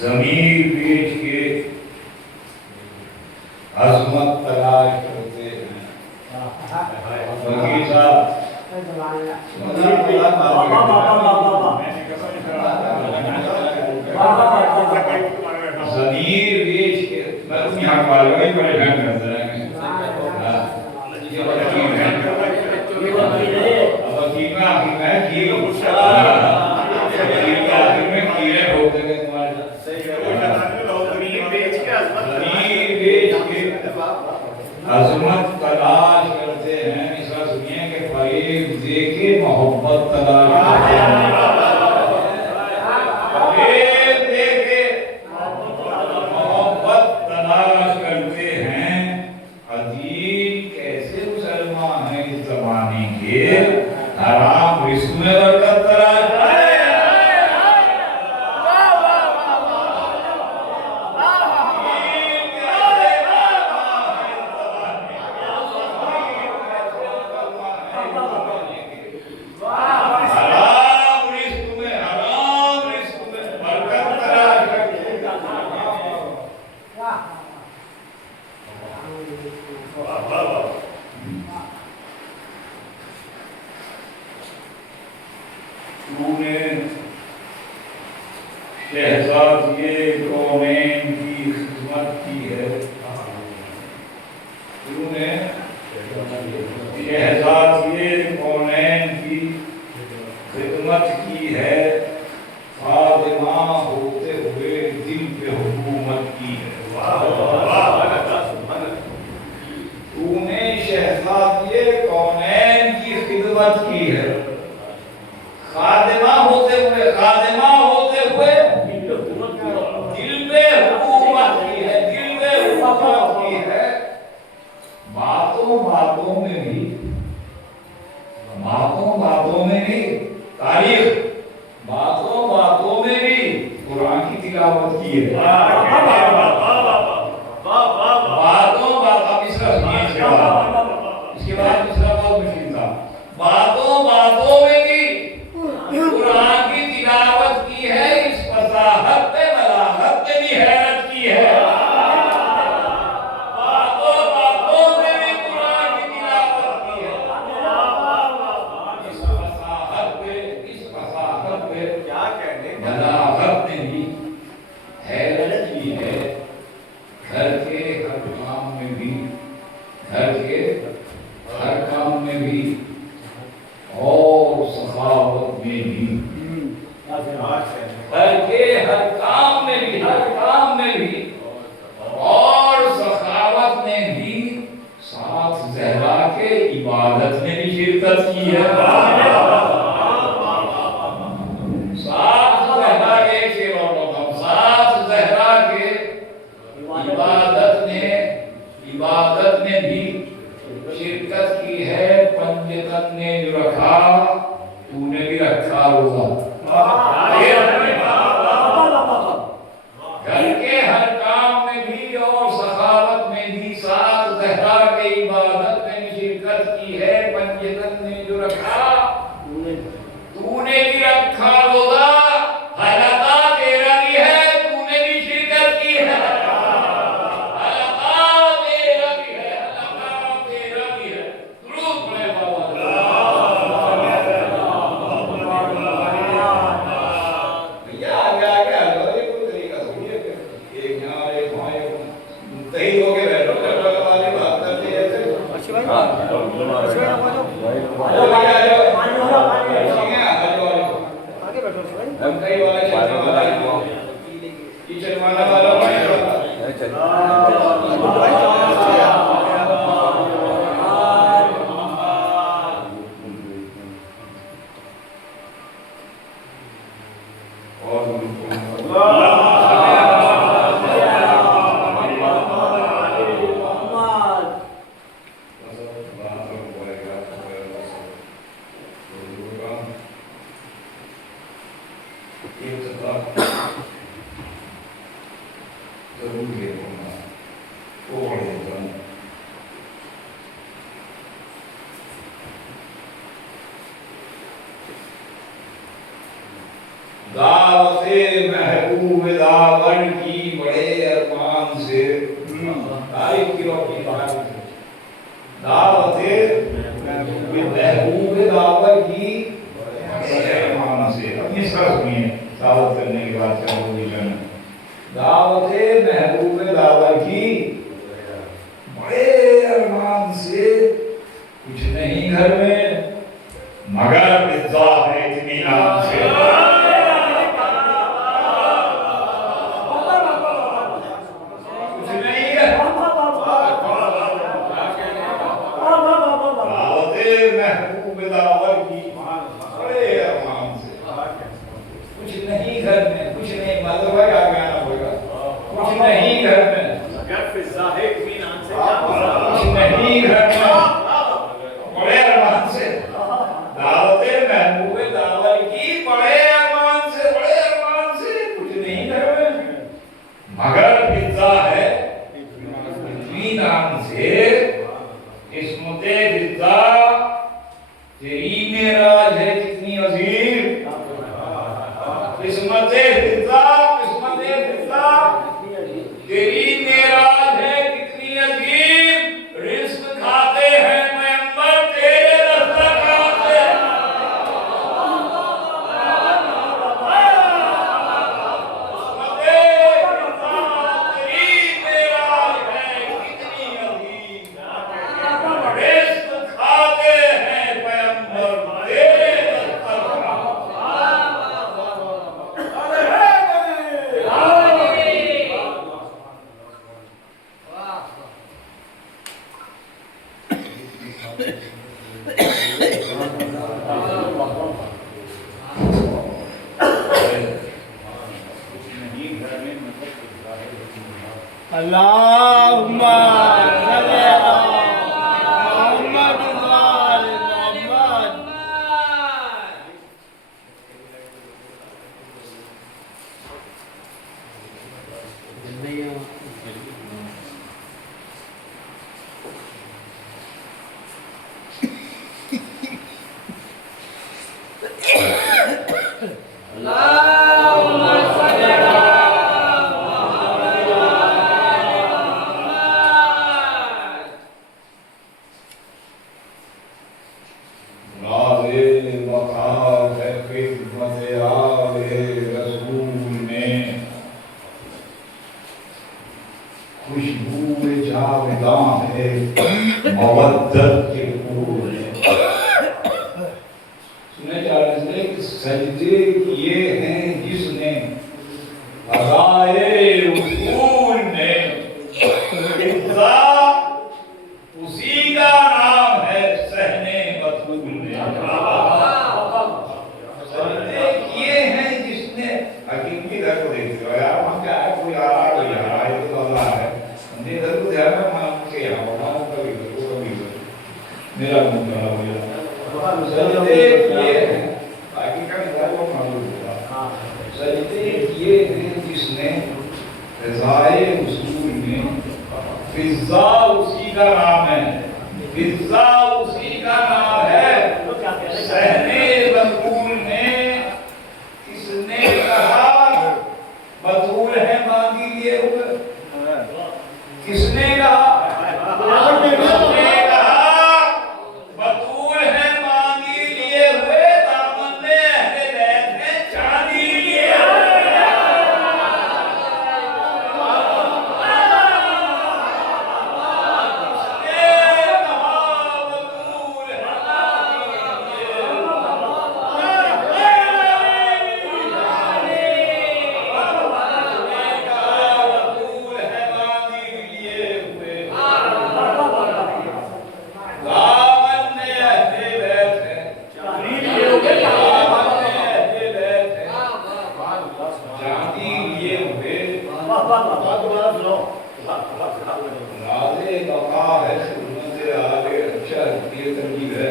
जमीन बेच के अजमत तलाश करते हैं। बगीचा जमीन बेच के यहाँ वाले परेशान करते हैं। अजमत तलाश करते हैं, इसका सुनिए कि फरेब देके मोहब्बत तलाश करते हैं। फरेब देके मोहब्बत तलाश करते हैं। अजीब कैसे मुसलमान हैं इस जमाने के, हराम रिस्क में बरकत तलाश शहजादिए कौनैन की खिदमत की है। तूने शहजादिए कौनैन की खिदमत की है। फातिमा होते हुए दिल पे हुकूमत की है। तूने शहजादिए कौनैन की खिदमत की है। खादिमा होते हुए दिल पे हुकूमत की है। दिल पे हुकूमत की है। बातों बातों में भी तारीफ, बातों बातों में भी कुरान की तिलावत की है। बातों बातों इसके बाद दूसरा बहुत मुश्किल था। बातों बातों में भी कुरान की तिलावत की है। इस फसाहत पे बलागत पे भी हैरत की है। बातों बातों में भी कुरान की तिलावत की है। इस फसाहत पे क्या कहने बलागत में भी हैरत की है। घर के हर काम में भी और सखावत में भी, घर के हर काम में भी और सखावत में भी, साथ ज़हरा के इबादत में भी शिरकत की है। साथ ज़हरा के इबादत ने भी शिरकत की है। पंचतन ने जो रखा तूने भी रखा होगा। घर के हर काम में भी और सखावत में भी साथ जहरा के इबादत में शिरकत की है। पंचतन ने जो रखा तूने भी रखा होगा। हलका तेरा भी है, तूने भी शिरकत की है। हलका तेरा भी है, हलका तेरा भी है। दुरूद पढ़े बाबा। भैया आगे ये कोई तरीका थोड़ी है कि एक यहाँ एक वहाँ एक तही हो के बैठो कर वाली बात करते हैं ऐसे। अच्छी भाई आगे बैठो भाई। हम कई वाला किचन वाला दावते महबूब दावर की बड़े अरमान से तारीफ की रोटी बाहर दावते महबूब दावर की बड़े अरमान से। अपनी सरस में दावत करने के बाद क्या होगी जन दावते महबूब दावर की बड़े अरमान से। कुछ नहीं घर में मगर पिज्जा है इत्मीनान से। अल्लाहुम्मा सल्ली अला मुहम्मद खुशबू जावेदां है मवद्दत के फूल सुने जा रहे कि सजदे किए हैं जिसने अदाए उसूल ने इज़्ज़ा उसी का नाम है सहने बतूल ने सजदे किए हैं जिसने हकीम की दर को देखते हो यार हम क्या है कोई आ रहा है कोई आ रहा है ये तो अल्लाह है फिजाए उसूल में फिजा उसी का नाम है, फिजा उसी का नाम है। सहने बतूल में किसने कहा बतूल है मांगी लिए हुए? किसने कहा? किसने कहा बतूल है मांगी लिए हुए? दामन में अहले बैत है चांदी लिए हुए। राधे बका है सुनते आगे अच्छा ये तरकीब है।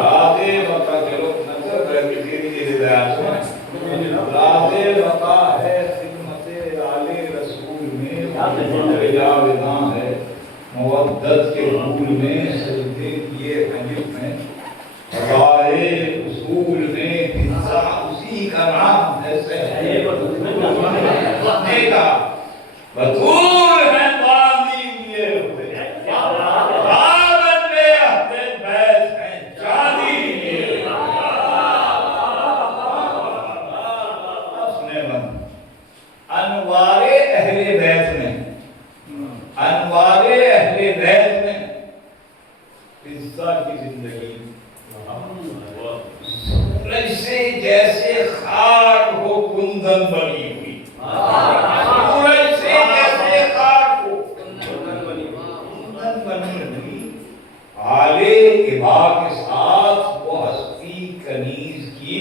राधे बका चलो नजर कर के राधे बका है खिदमते आले रसूल में रियाविदा है मवद्दत के फूल में सजदे किए हनीफ में हवाए उसूल में फिजा उसी का नाम है। सहने का बतूल है बांधी लिए हुए, दामन में अहले बैत है चांदी लिए हुए। सुने मन अनवारे अहले बैत में, अनवारे अहले बैत में फिजा की जिंदगी सूरज से जैसे खाक हो कुंदन बनी हुई। सूरज से जैसे खाक हो कुंदन बनी हुई। आले इबा के साथ वो हस्ती कनीज की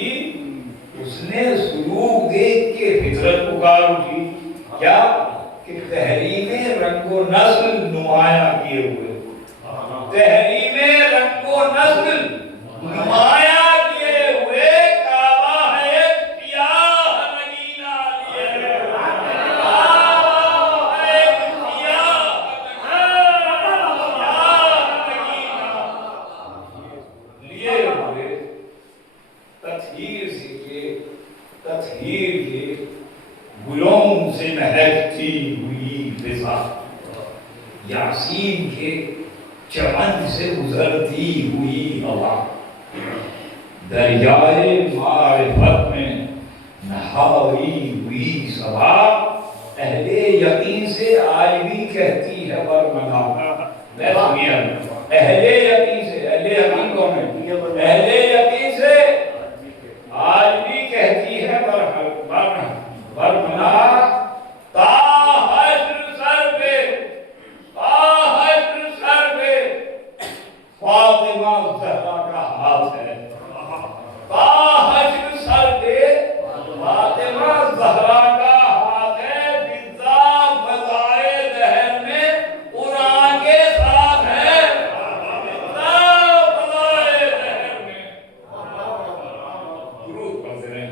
उसने सुलूक देख के फितरत पुकार उठी। क्या कि तहरीमे रंगो नस्ल नुमाया किए हुए, तहरीमे रंगो नस्ल नुमाया किए हुए काबा है प्याह नगीना लिए, काबा है प्याह नगीना लिए हुए। तत्हीर के गुलों से महकती हुई फिजा, यासीन के चमन से गुजरती हुई हवा, दरियाए मारिफत में नहाई हुई सभा, अहले यकीन से आज भी कहती है बरमना। अहले यकीन से, अहले यकीन कौन है? अहले यकीन से आज भी कहती है बरमना। ताहश्र सर पे, ताहश्र सर पे फातिमा ज़हरा का हाथ है। ताहश्र सर पे फातिमा ज़हरा का हाथ है। फिजा फ़ज़ाए ज़हर में कुरान के साथ है। फिजा फ़ज़ाए ज़हर में दुरूद पढ़ते रहें।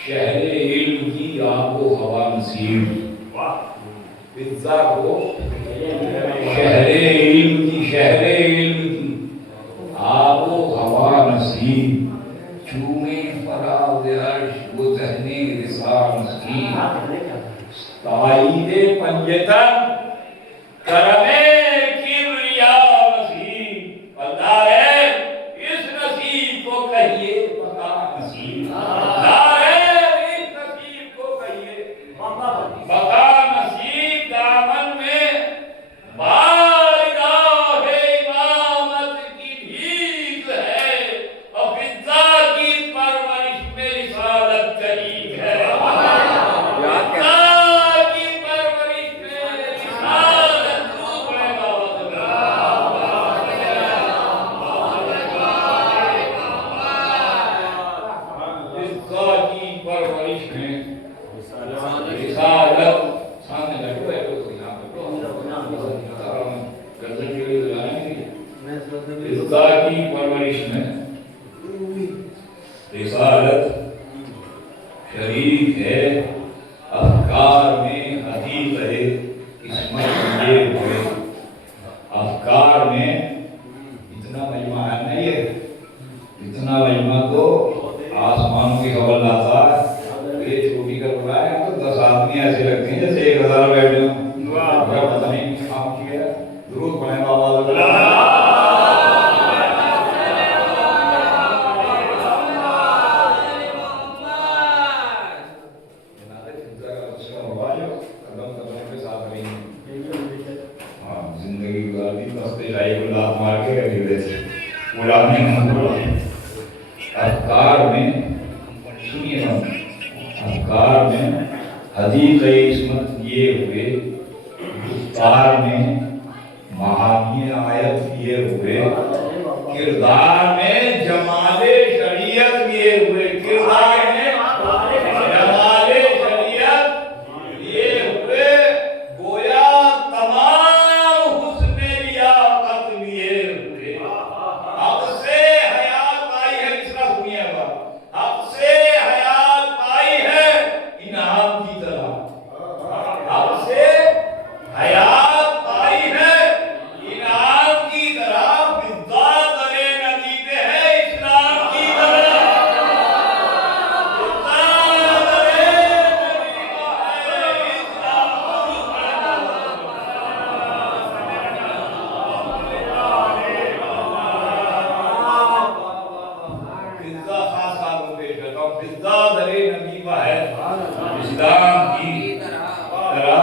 शहरे इल्म की आबो हवा नसीब, फिजा को शहरे इल्म की आबो हवा नसीब, चूमे फराज़ अर्श वो ज़हने रिसा नसीब, ताईदे पंजतन करमे किब्रिया नसीब। अल्लाह है इस नसीब को कहिए पता नसीब, बता नसीब दामन में बारगाह इमामत की भीख है, और फिजा की परवरिश में रिसालत करीब है। फिजा की परवरिश में इसमें रिसालत शरीक है, अफकार में हदीस है, इसमें ये हुए अफकार में इतना मजमा है ना, ये इतना मजमा तो आसमानों की खबर लाता है। ये छोटी कर रहा है तो 10 आदमी ऐसे लगते हैं जैसे 1000 बैठे हो। पता नहीं काम किया जरूर पढ़े बाबा जिंदगी गुजारी बस्ते जाए गुलाब मार के अफकार में सुनिए अफकार में हदीस इसमत ये हुए, गुफ्तार में महानी आयत ये हुए, किरदार में जमाले शरीयत ये हुए, किरदार में जमाले शरीयत ये हुए, गोया तमाम हुस्न लियाकत लिए हुए। अब से हयात आई है, इसका सुनिएगा, अब से हयात आई है इनाम की तरह, अब से हयात आई है इनाम की तरह, बिद्दा दरे नदी पे है इस्लाम की तरह, बिद्दा दरे नदी पे है इस्लाम की तरह। बिद्दा खास आपको पेश करता हूँ, बिद्दा दरे नदी पे है इस्लाम की तरह।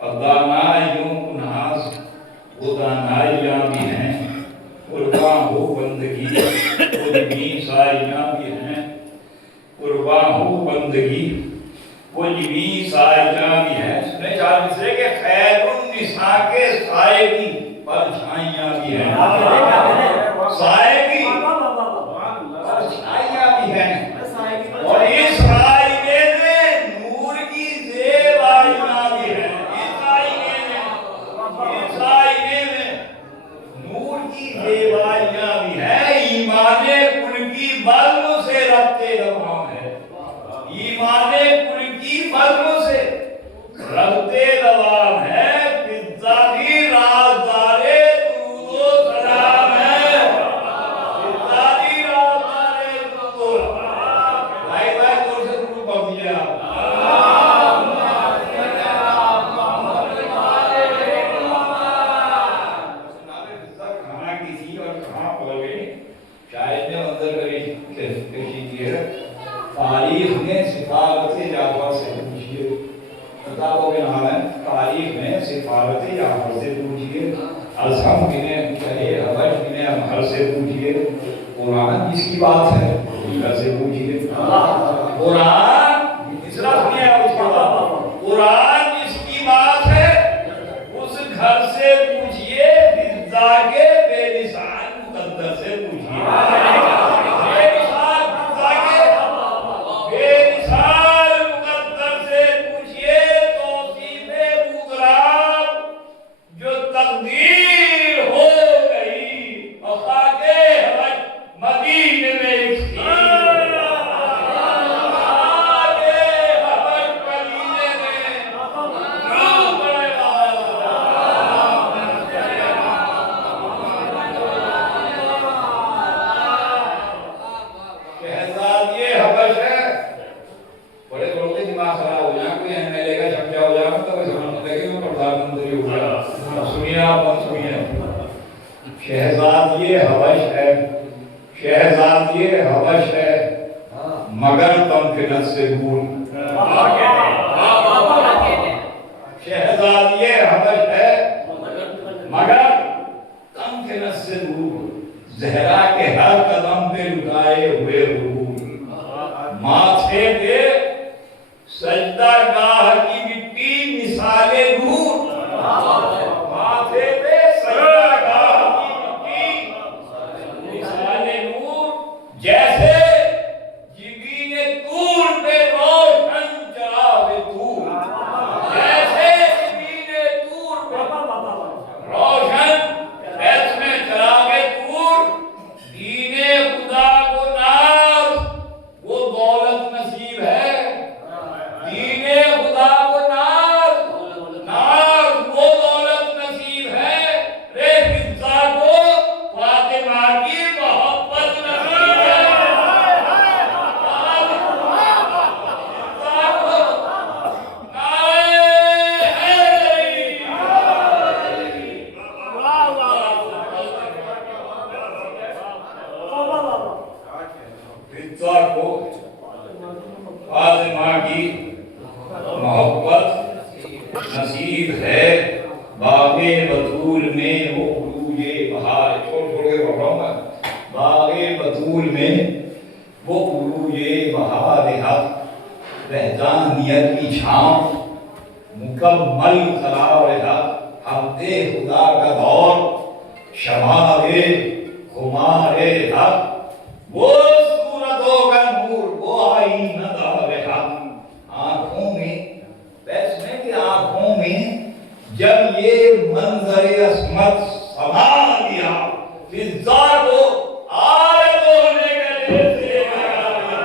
और दानाइयों को नाज वो दानाइयाँ भी हैं, कुर्बा हो बंदगी वो भी साइयाँ भी हैं, कुर्बा हो बंदगी वो भी साइयाँ भी हैं। सुने चार मिसरे के खैरुन निसा के साए की परछाइयाँ भी हैं, साए की परछाइयाँ भी हैं। और इस आईने में नूर की ज़ेबाइयाँ भी हैं, इस आईने में नूर की ज़ेबाइयाँ भी हैं। ईमाने कुल की बल्ब से रब्ते दवाम है, ईमाने कुल की बल्ब से रब्ते दवाम है। पिज़्ज़ा भी राज़दारे दूधो सलाम है, पिज़्ज़ा भी राज़दारे दूधो। भाई भाई जोर से दूध पहुंच गया। खाना की थी और कहाँ पहुंच गई, शायद ने अंदर करी है। तारीख में सिफारत जाफर से पूछिए, किताबों के नाम है, तारीख में सिफारत जाफर से पूछिए, अज़हम बिने कहे हबश बिने अमहर से पूछिए, कुरान जिसकी बात है उनका से पूछिए। कुरान तीसरा सुनिए, उसके बाद कुरान जिसकी बात है उस घर से पूछिए, बिज़्ज़ा के बेनिशान मुकद्दर से पूछिए। शहजादी हबश है, शहजादी हबश है, मगर तमकिनत से दूर। शहजादी हबश है मगर तमकिनत से दूर, जहरा के हर कदम पे लुटाए हुए रूह, माथे पे सजदा गाह की मिट्टी मिसाले नूर, माथे पे सजदा गाह की मिट्टी मिसाले नूर, जैसे जिबीने तूर पे रोशन चरागे तूर, जैसे जिबीने तूर पे रोशन इसमें चरागे तूर, बागे बतूल में वो उरूजे बहार, छोड़ छोड़ के पढ़ रहा हूँ मैं। बागे बतूल में वो उरूजे बहार हक, रहदानियत की छाँव, मुकम्मल करार हक, हफ्ते खुदा का दौर, शमारे खुमारे हक, वो सूरतों का नूर, वो आईना दार हक। आंखों में, वैसे की आंखों में जब ये मंजरे अस्मत समा दिया, फिजा को आयतों ने गले से लगा दिया,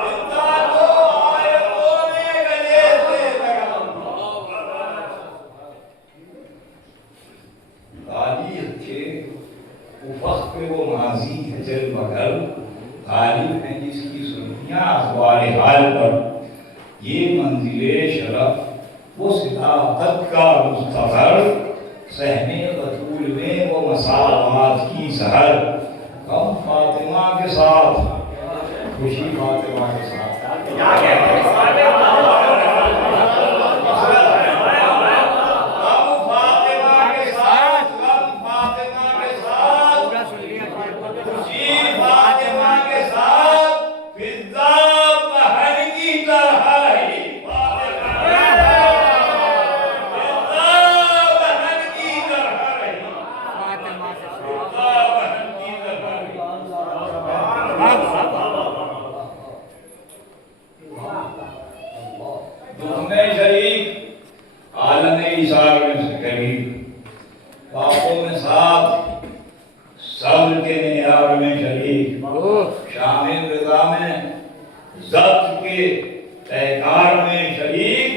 फिजा को आयतों ने गले से लगा दिया। तारीख के उफ़क़ पे वो माजी है जल मगर, तारीख है जिसकी सुर्खियाँ अखबार हाल पर, ये मंजिले शरफ वो सिताफत का मुस्तफर, सहने बतूल में वो मसावात की सहर, कम फातिमा के साथ खुशी फातिमा के साथ। रसूल के किरदार में शरीक,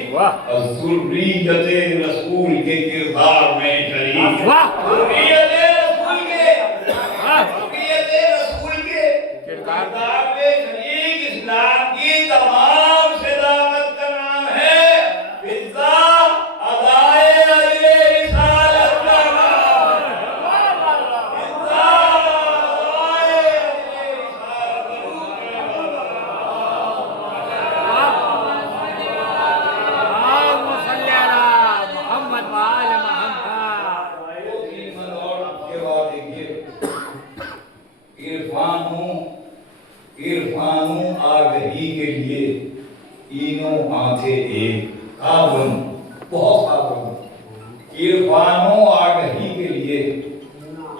रसूल के किरदार में शरीक, इस्लाम की तमाम सदाकत का नाम है फिज़ा, अदाए अजरे रिसालत का नाम है फिज़ा, अदाए अजरे इरफानू आगही के लिए तीनों आंखें एक, काबन बहुत काबन, इरफानू आगही के लिए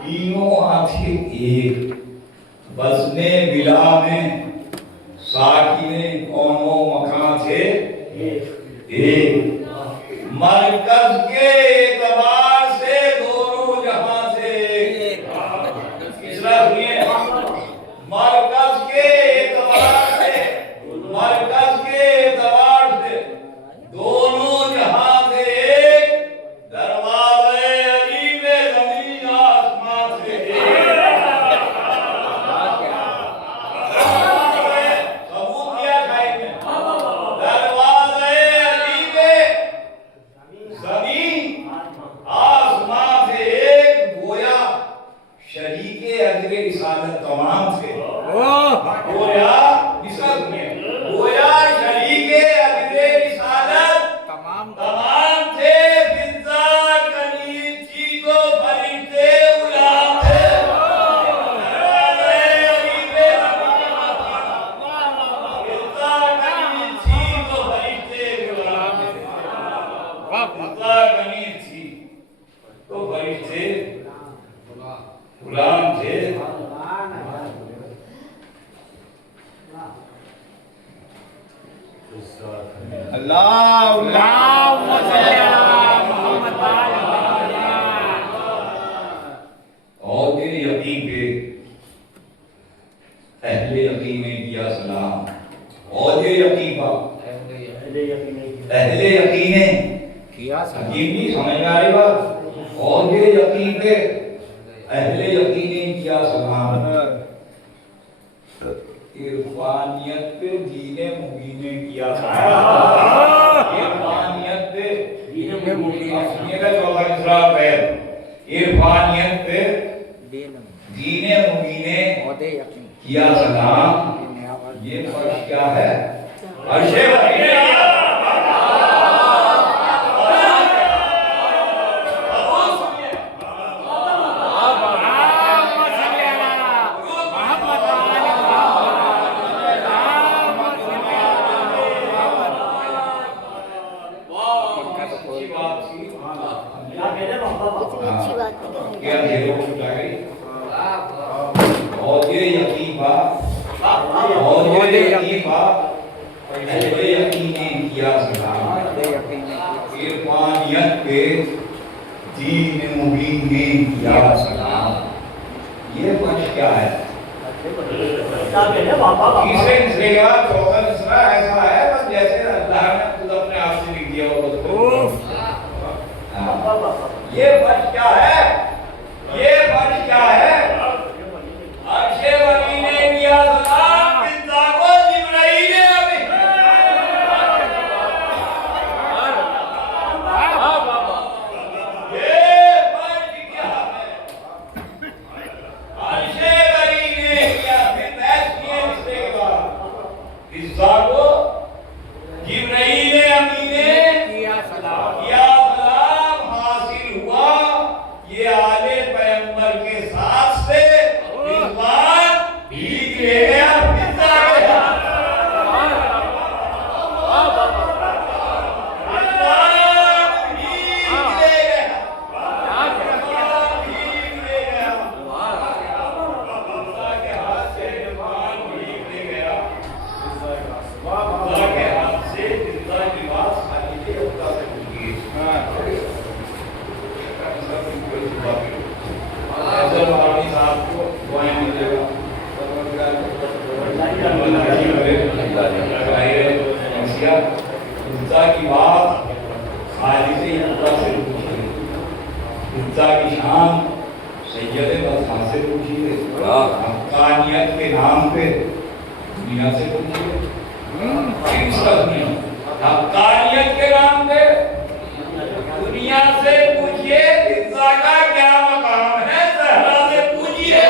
तीनों आंखें एक, बज़्मे बिला में साकिने कौनो मकान थे एक, मरकज के एतबार से दोनों जहां थे एक। तीसरा सुनिए, मरकज के एतबार से, मरकज के एतबार से दोनों जहां थे एक, दरवाज़े अली में ज़मीन आसमान से एक। सबूत दिया खाएंगे, दरवाज़े अली में ज़मीन आसमान से एक, गोया शरीके अजरे रिसालत तमाम थे। गोया शरीके अजरे रिसालत तमाम थे, फिज़ा कनी चीज़ों फरिश्ते गुलाम थे। फिज़ा कनी चीज़ों फरिश्ते गुलाम थे, फिज़ा कनी थी तो फरिश्ते गुलाम थे। और ये यकीन के अहले यकीन ने किया सलाम, और ये यकीन का अहले यकीन ने किया सलाम, यकीन समझ में आ रही बात, और ये यकीन के अहले यकीन ने किया सलाम, इरफानियत पे दीने मुबीन ने किया सलाम, इरफानियत पे दीने मुबीन का चौथा तीसरा पैर, इरफानियत पे दीने मुबीन ने किया सलाम। ये फर्श क्या है? अर्शे वही इतनी अच्छी बात नहीं क्या देखो उठा गई और ये यकीन बात और ये यकीन बात ये यकीन ने किया सलाम इरफानियत पे दीन मुबीन ने किया सलाम। ये कुछ क्या है तीसरे तीसरे के बाद चौथा तीसरा ऐसा है बस जैसे अल्लाह ने खुद अपने आप से लिख दिया हो उसको। ये फर्ज क्या है ये फर्ज क्या है अर्शे वली ने किया सलाम पिता को जिब्राइल ने अभी ये फर्ज क्या है अर्शे वली ने किया फिर बहस किए इसके बाद पिता को जिब्राइल ने अभी ने किया सलाम हासिल हुआ। ये आले पैगंबर के साथ से इस बार भीग ले गया पिता गया की बात खालिद इब्दा से पूछी इब्दा की शान सैयद बदखा से पूछी हक्कानियत के नाम पे दुनिया से पूछी हक्कानियत के नाम पे दुनिया से पूछिए इब्दा का क्या मकाम है ज़हरा से पूछिए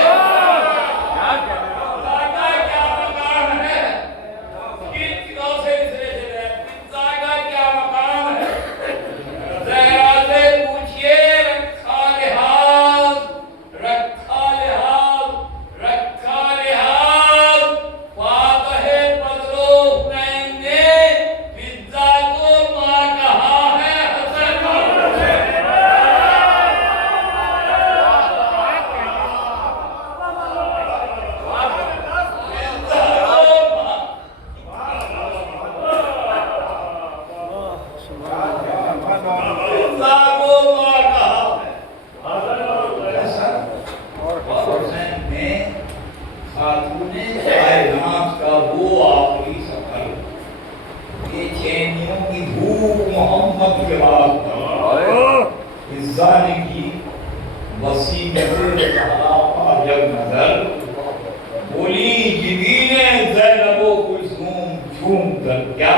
क्या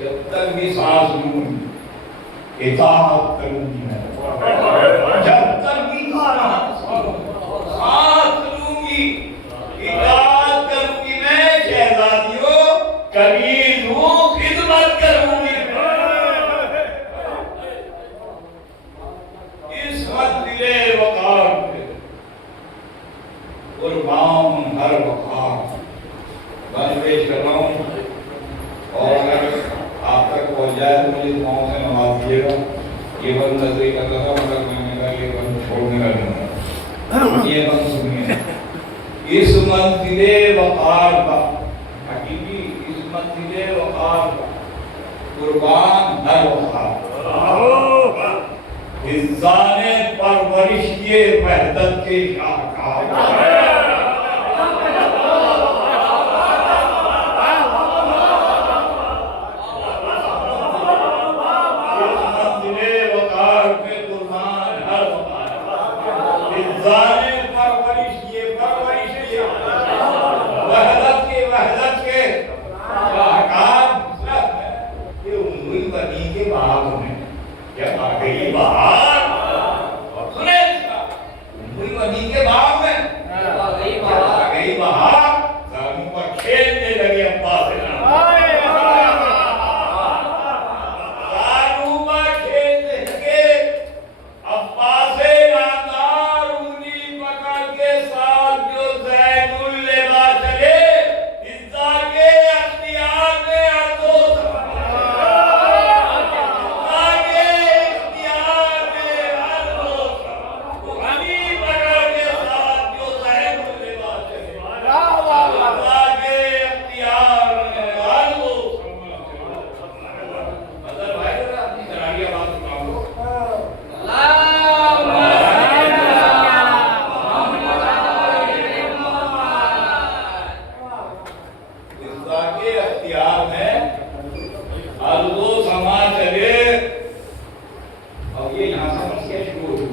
जब तक भी सांस लूंगी इताअत करूंगी मैं जब तक भी सांस लूंगी इताअत करूंगी मैं शहजादियों कबीर हूँ खिदमत करूंगी इस मंजिले वकार पे कुर्बान हर वकार बन पेश कर रहा हूँ और अगर आप तक पहुंच जाए तो मुझे दुआओं से नवाज दीजिएगा। ये बंद नजरी करता था मगर मैंने कहा ये बंद छोड़ने का दूंगा ये बंद सुनिए इस मंजिले वकार का हकीकी इस मंजिले वकार का कुर्बान हर वकार इंसाने परवरिश के वहदत के शाहकार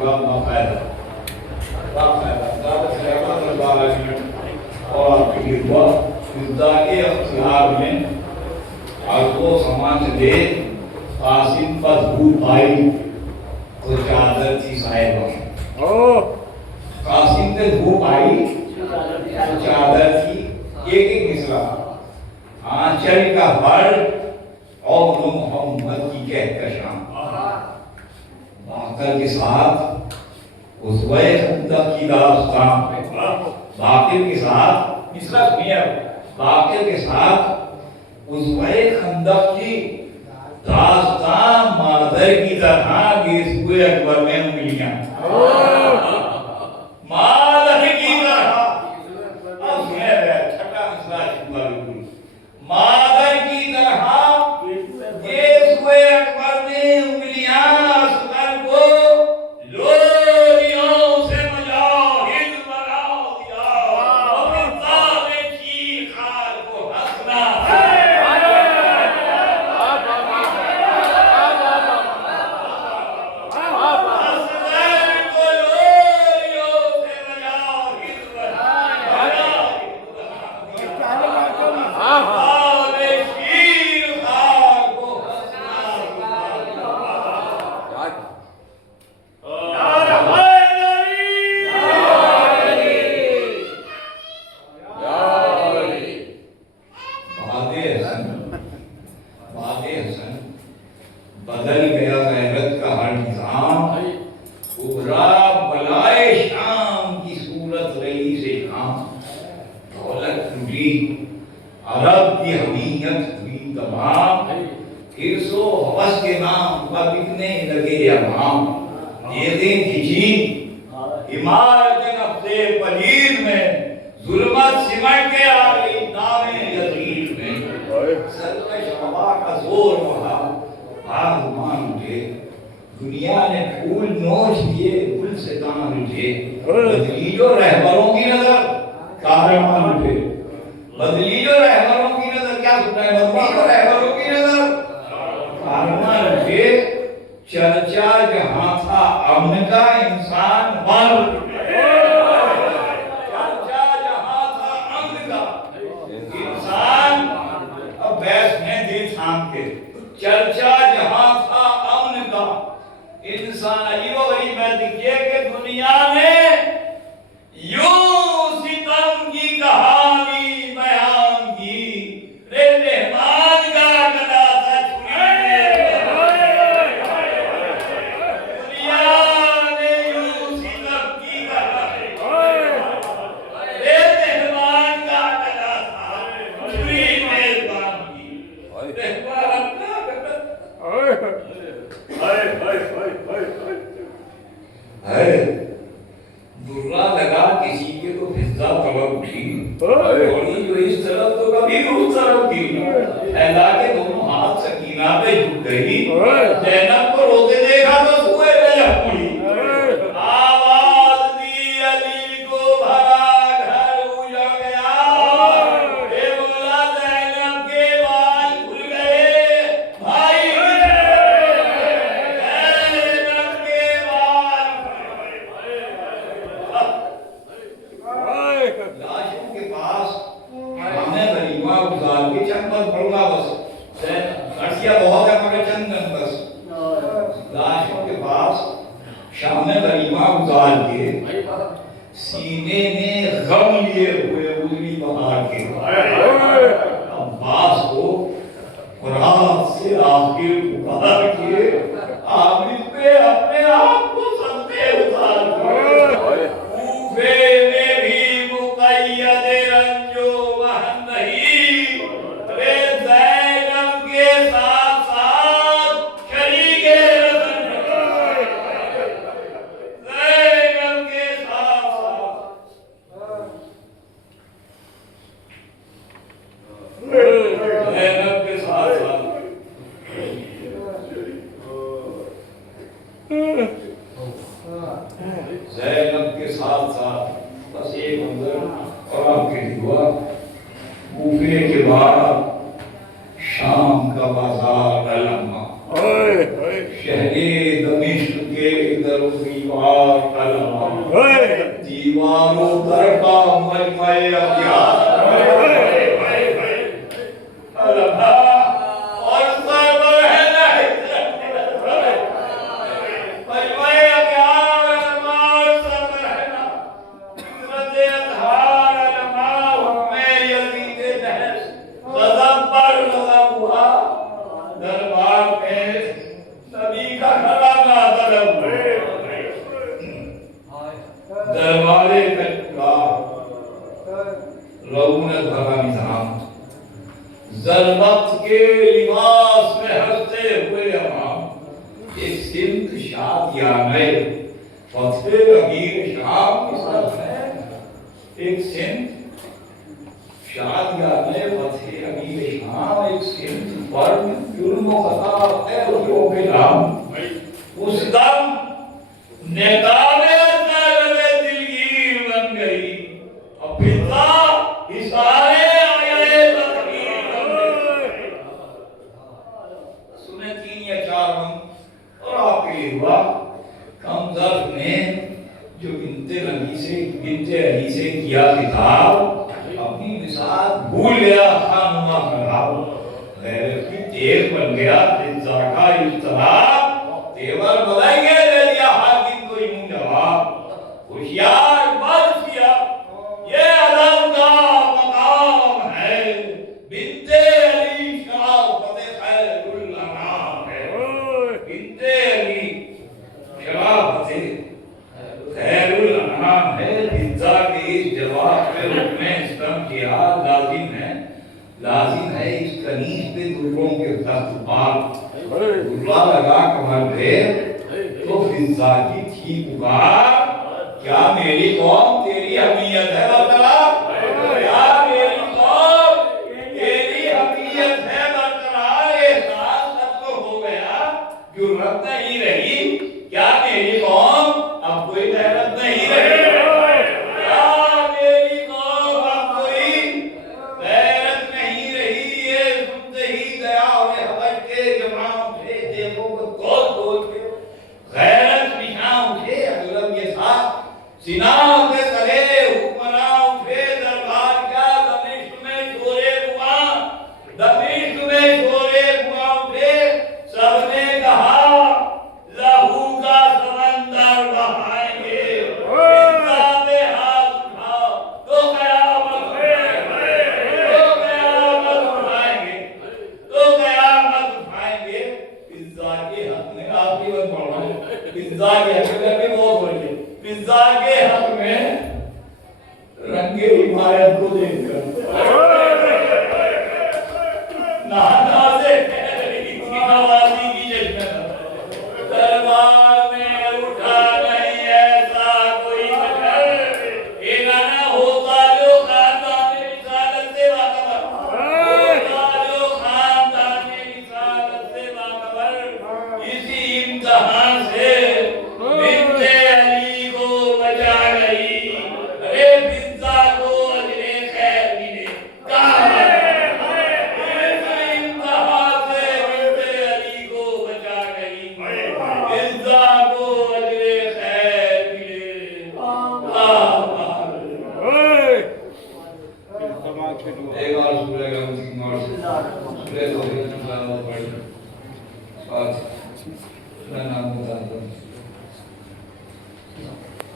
बाद बाकायदा ज़्यादा से ज़्यादा 12 मिनट और आपके लिए हुआ इब्दा के अख्तियार में आपको समाज दे कासिम पर धूप आई तो चादर थी साहिबा कासिम पे धूप आई तो चादर थी एक एक मिसरा आंचल का बल और मोहम्मद की कहकशां बाकर के साथ उस वह खंदक की दास्तां बाकिर के साथ मिसरा सुनिए बाकिर के साथ उस वह खंदक की दास्तां मादर की तरह गिर हुए अकबर में उंगलियां मादर की तरह अब यह छठा मिसरा शुरू बिल्कुल मादर की तरह गिर हुए अकबर ने उंगलियां असगर को लोरियों से मुजाहिद बना दिया और किताबे की खाल को हंसना बदल गया गैरत का हर निजाम उभरा बलाए शाम की सूरत रही से काम दौलत टूटी अरब की हमीयत हुई तमाम हिर्सो हवस के नाम पर बिकने लगे अवाम येदें खिंची इमारतें नफ्से पलीद में जुल्मत सिमट के आ गई नामे यजीद में सरकश हवा का जोर वहा आसमान उठे दुनिया ने फूल नोच दिए गुल से दान उठे बदली जो रहबरों की नजर कारमान उठे बदली जो रहबरों की नजर क्या सुना है बदली जो रहबरों की नजर कारमान उठे चर्चा जहां था अमन का इंसान मर चर्चा जहां था अमन का इंसान अब बैस में दिल थाम के चर्चा जहां था अमन का इंसान अजीबो गरीब है देखिए कि दुनिया ने यूं सितम की कहानी बयान की रे मेहमान का गला था दुनिया ने यूं सितम की कहानी रे मेहमान का गला था छुरी मेहमान की मेहमान दुर्रा लगा किसी के तो फिजा तलब उठी थोड़ी जो इस तरफ तो कभी उस तरफ की फैला के दोनों हाथ सकीना पे झुक गई जैनब को रोते देखा तो कुएं में जा पड़ी आवाज दी अली को भरा घर उजड़ गया हे बोला जैनब के बाल खुल गए भाई लाशों के पास हमने गरीबा गुजार के चंदन पड़ूंगा बस अर्सिया बहुत है मगर चंदन बस लाशों के पास शाम गरीबा गुजार के सीने में गम लिए हुए उजली बहार के अब्बास को रात से आखिर पुकार के आमिर पे अपने आप को सत्ते उतार के कूफे में भी मुक़य्यद रंजो वहन नहीं रे ज़ैनब के साथ साथ शरीके ज़ैनब के साथ ज़ैनब के साथ ज़ैनब के साथ बस एक मंजर और आपके हुआ कूफे के बाद शाम का बाजार अलमा शहरे दमिश्क के दरोगी दीवार दीवारों पर का मजमय अभ्यास और सर्वर है मजमय अभ्यास मार सर्वर है ना रदे धार नमा में यजीद नहस गजब पर गजब हुआ दरबार में नबी का खजाना तलब दरबारे का रऊनत भरा निजाम ज़रबत के लिबास में हंसते हुए अमाम एक सिमत शादियाने फतह अमीर शाम की तरफ है एक सिमत शादियाने फतह अमीर शाम एक सिमत पर जुल्म खता है उसको के नाम उस दम नेकाबे तालबे दिलगीर बन गई और फिजा हिसारे आए तकदीर बन गई सुने 3 या 4 हम और आपके लिए हुआ कम दर्द ने जो बिनते अली से किया खिताब अपनी मिसाल भूल गया खानुमा खराब गैरत की तेज बन गया फिजा का इफ्तरा तेवर बदलेंगे दे दिया हाकिम को यूं जवाब होशियार बद किया ये अदब का मकाम है बिनते अली शराफत खैरुल अनाम है बिनते अली शराफत खैरुल अनाम है फिजा के इस जवाब पे उसने इस्तेमाल किया लाजिम है इस कनीज पे दुर्गों के दस्त पाल दुर्गा लगा कमर पे तो फिजा की थी पुकार क्या मेरी कौम तेरी हमीयत है बरकरार क्या मेरी कौम तेरी हमीयत है बरकरार एहसास अब तो हो गया जुर्रत नहीं रही क्या मेरी कौम अब कोई गैरत नहीं रही सिनाओं के तले हुक्मरां उठे दरबार क्या दमिश्क में शोरे हुआ उठे सबने कहा लहू का समंदर बहाएंगे फिजा में हाथ उठाओ तो कयामत उठाएंगे फिजा के हक में आपकी बात बोल रहा हूं फिजा के हक में भी बहुत बोलिए फिजा के हक में रंगे हिमायत को देखकर नाना से नवाजी की जश्न दरबार में उठा नहीं ऐसा कोई मगर ये गाना होता जो खानदान रिसालत से बाखबर इसी इम्तिहान से बिनते अली को बचा गई अरे फिजा को अजरे खैर मिले कहा इसी इम्तिहान से बिनते अली को बचा गई फिजा को अजरे खैर मिले एक और सूरह का मुझे सूरह तो नाम बता